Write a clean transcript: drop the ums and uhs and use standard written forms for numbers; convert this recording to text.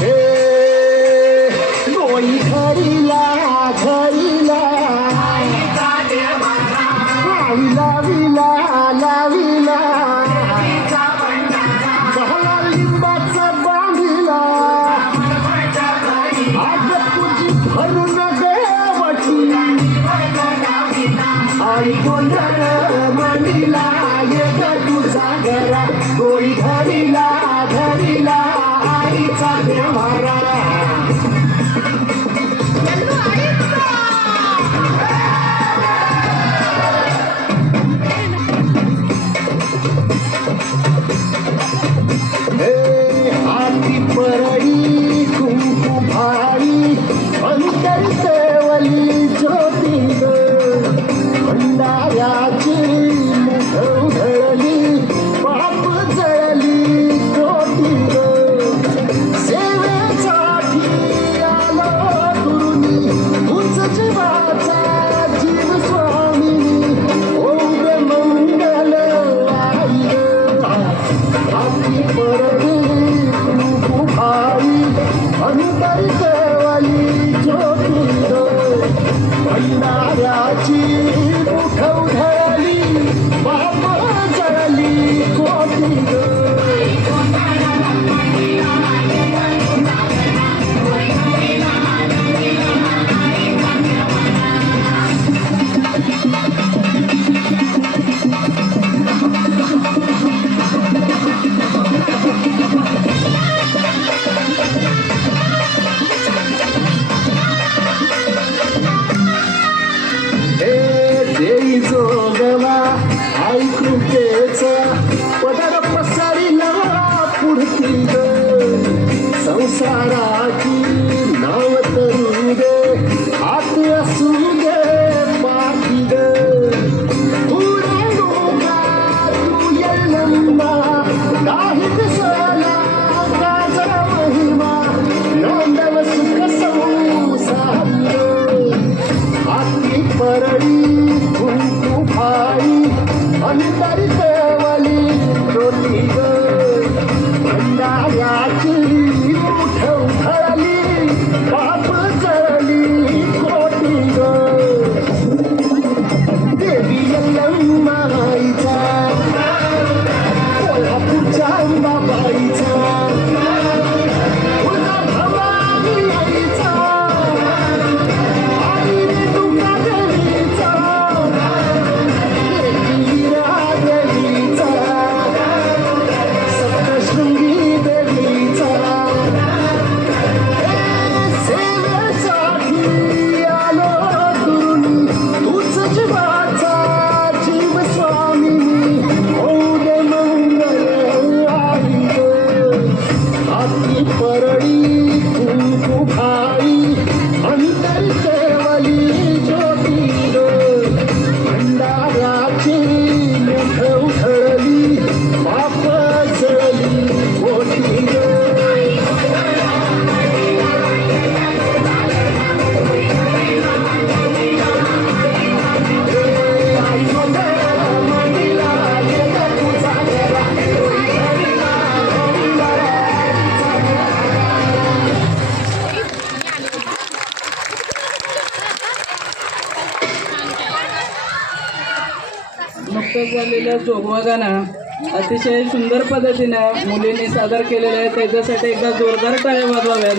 हे गोळी घरीला घरीला लाविला लाविला बहला लिंबाचा बांधिला आज तुझी भरून देवची आई गोंधळ मांडीला येत तुझा घरा गोळी घरीला घरीला आईचा देवारा हाती परळी कुंकू भाई अंतर केवली ज्योती भंडाऱ्याची मुठ उधळली पाप जळली ज्योती सेवेसाठी आलो दुरुनी तुझ जीवाचा जीव स्वामी ओम मंगल आई हाती परळी कुंकू भाई अंतर केवली ज्योती भंडाऱ्याची मुठ उधळली पाप जळली कोटी देई जोगवा आई कृपेचा पदर पसरला पुढती ग संसाराची नाव तरू दे हात असू दे पाठी ग तुरे डोका तू यल्लम्मा काही दिसला गाजर महिमा नांदव सुख संसारी हाती परळी कुंकू भाई अंतर केवली ज्योती ग भंडाऱ्याची मुठ उधळली पाप जळली कोटी ग देवी यल्लम्मा आईचा कोल्हापूरच्या अंबाबाईचा तुळजा भवानी आईचा परळी कुंकू भाई अंतर केवली ज्योती भंडाऱ्याची मुठ उधळली पाप जळली कोटी नुकतंच झालेल्या जोगवा गाणं अतिशय सुंदर पद्धतीनं मुलींनी सादर केलेलं आहे. त्याच्यासाठी एकदा जोरदार टाळ्या वाजवाव्यात.